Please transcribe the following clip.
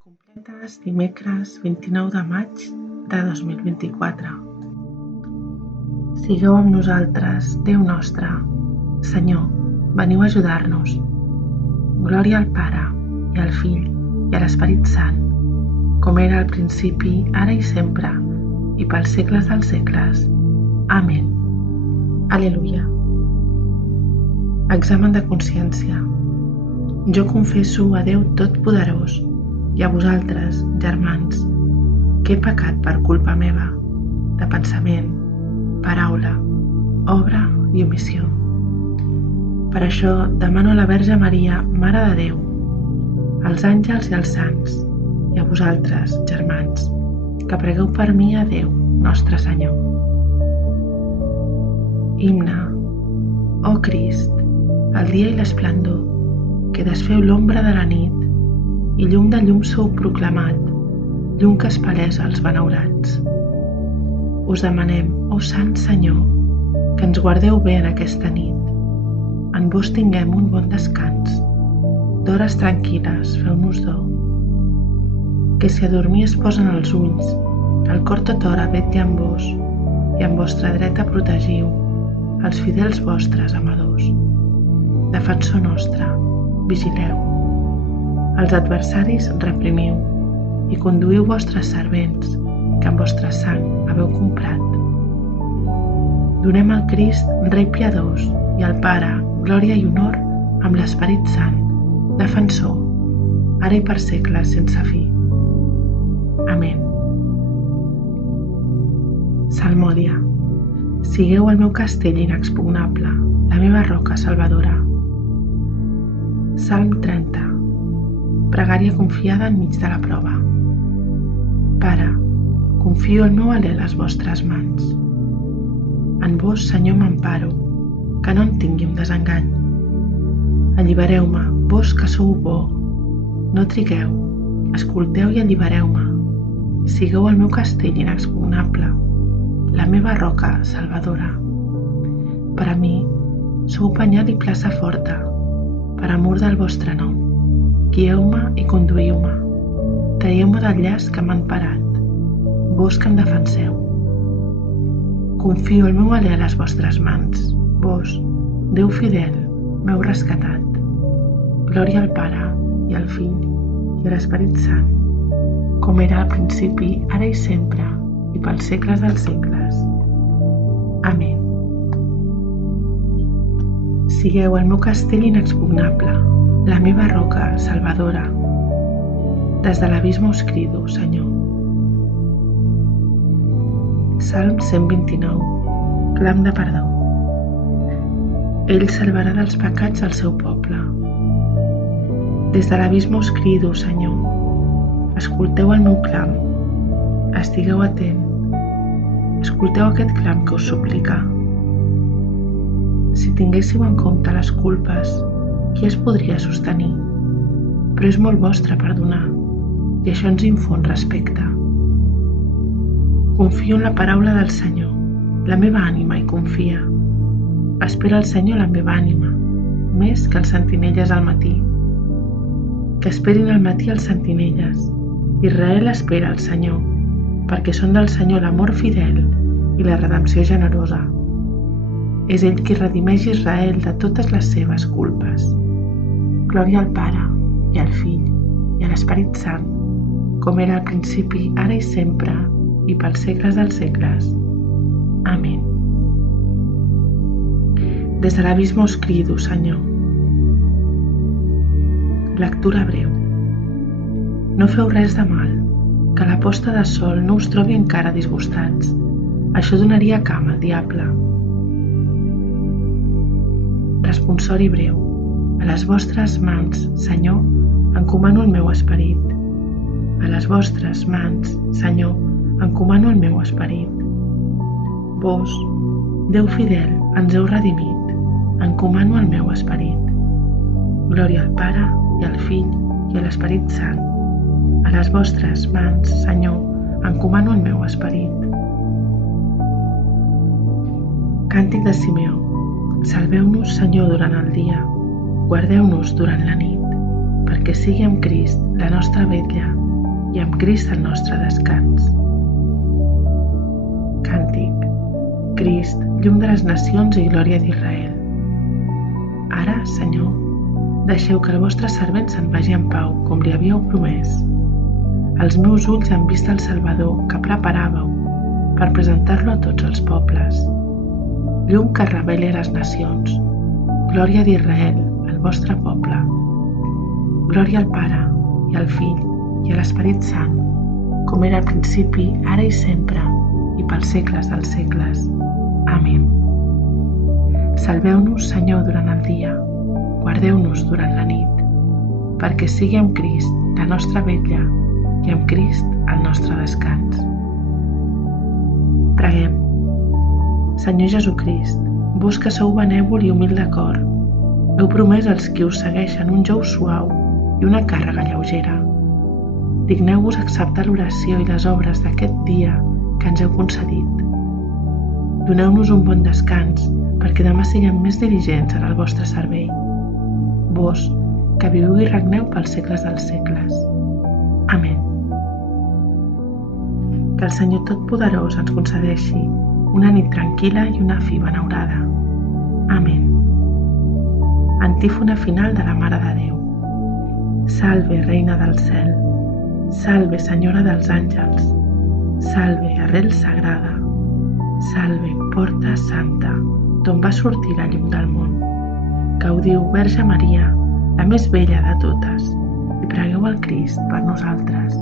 Completes dimecres 29 de maig de 2024. Sigueu amb nosaltres, Déu nostre. Senyor, veniu a ajudar-nos. Glòria al Pare, i al Fill, i a l'Esperit Sant, com era al principi, ara i sempre, i pels segles dels segles. Amén. Aleluia. Examen de consciència. Jo confesso a Déu Totpoderós i a vosaltres, germans, que he pecat per culpa meva, de pensament, paraula, obra i omissió. Per això demano a la Verge Maria, Mare de Déu, als àngels i als sants, i a vosaltres, germans, que pregueu per mi a Déu, Nostre Senyor. Himne. Ó Crist, el dia i l'esplendor, que desfeu l'ombra de la nit, i llum de llum sou proclamat, llum que espalesa els benaurats. Us demanem, ó Sant Senyor, que ens guardeu bé en aquesta nit. En vos tinguem un bon descans. D'hores tranquil·les feu-nos do. Que si a dormir es posen els ulls, el cor tot hora vetlla amb vos, i amb vostra dreta protegiu els fidels vostres amadors. Defensor nostre, vigileu. Els adversaris reprimiu i conduïu vostres servents, que amb vostra sang haveu comprat. Donem al Crist, Rei piadós, i al Pare, glòria i honor amb l'Esperit Sant, defensor, ara i per segles sense fi. Amén. Salmòdia. Sigueu el meu castell inexpugnable, la meva roca salvadora. Salm 30. Pregària confiada enmig de la prova. Pare, confio el meu alè a les vostres mans. En vos, Senyor, m'emparo, que no en tingui un desengany. Allibereu-me, vos que sou bo. No trigueu, escolteu i allibereu-me. Sigueu el meu castell inexpugnable, la meva roca salvadora. Per a mi, sou penyal i plaça forta, per amor del vostre nom. Guieu-me i conduïu-me. Traieu-me del llaç que m'han parat, vos que em defenseu. Confio el meu alè a les vostres mans, vos, Déu fidel, m'heu rescatat. Glòria al Pare, i al Fill, i a l'Esperit Sant, com era al principi, ara i sempre, i pels segles dels segles. Amén. Sigueu el meu castell inexpugnable, la meva roca salvadora. Des de l'abisme us crido, Senyor. Salm 129. Clam de perdó. Ell salvarà dels pecats al seu poble. Des de l'abisme us crido, Senyor. Escolteu el meu clam. Estigueu atent. Escolteu aquest clam que us suplica. Si tinguéssiu en compte les culpes, qui es podria sostenir? Però és molt vostre perdonar, i això ens infon respecte. Confio en la paraula del Senyor, la meva ànima hi confia. Espera el Senyor la meva ànima, més que els sentinelles al matí. Que esperin al matí els sentinelles. Israel espera el Senyor, perquè són del Senyor l'amor fidel i la redempció generosa. És ell qui redimeix Israel de totes les seves culpes. Glòria al Pare, i al Fill, i a l'Esperit Sant, com era al principi, ara i sempre, i pels segles dels segles. Amén. Des de l'abisme us crido, Senyor. Lectura breu. No feu res de mal, que la posta de sol no us trobi encara disgustats. Això donaria cam al diable. Responsori breu. A les vostres mans, Senyor, encomano el meu esperit. A les vostres mans, Senyor, encomano el meu esperit. Vos, Déu fidel, ens heu redimit. Encomano el meu esperit. Glòria al Pare, i al Fill, i a l'Esperit Sant. A les vostres mans, Senyor, encomano el meu esperit. Càntic de Simeó. Salveu-nos, Senyor, durant el dia. Guardeu-nos durant la nit. perquè sigui amb Crist la nostra vetlla i amb Crist el nostre descans. Càntic. Crist, llum de les nacions i glòria d'Israel. Ara, Senyor, deixeu que el vostre servent se'n vagi en pau, com li havíeu promès. Els meus ulls han vist el Salvador que preparàveu per presentar-lo a tots els pobles. Llum que reveli a les nacions. Glòria d'Israel, el vostre poble. Glòria al Pare, i al Fill, i a l'Esperit Sant, com era al principi, ara i sempre, i pels segles dels segles. Amén. Salveu-nos, Senyor, durant el dia, guardeu-nos durant la nit, perquè sigui amb Crist la nostra vetlla i amb Crist el nostre descans. Preguem. Senyor Jesucrist, vos que sou benèvol i humil de cor, heu promès als qui us segueixen un jou suau i una càrrega lleugera. Digneu-vos acceptar l'oració i les obres d'aquest dia que ens heu concedit. Doneu-nos un bon descans perquè demà siguem més diligents en el vostre servei. Vos, que viviu i regneu pels segles dels segles. Amén. Que el Senyor Totpoderós ens concedeixi una nit tranquil·la i una fi benaurada. Amén. Antífona final de la Mare de Déu. Salve, Reina del cel. Salve, Senyora dels àngels. Salve, arrel sagrada. Salve, porta santa, d'on va sortir la llum del món. Gaudiu, Verge Maria, la més bella de totes, i pregueu al Crist per nosaltres.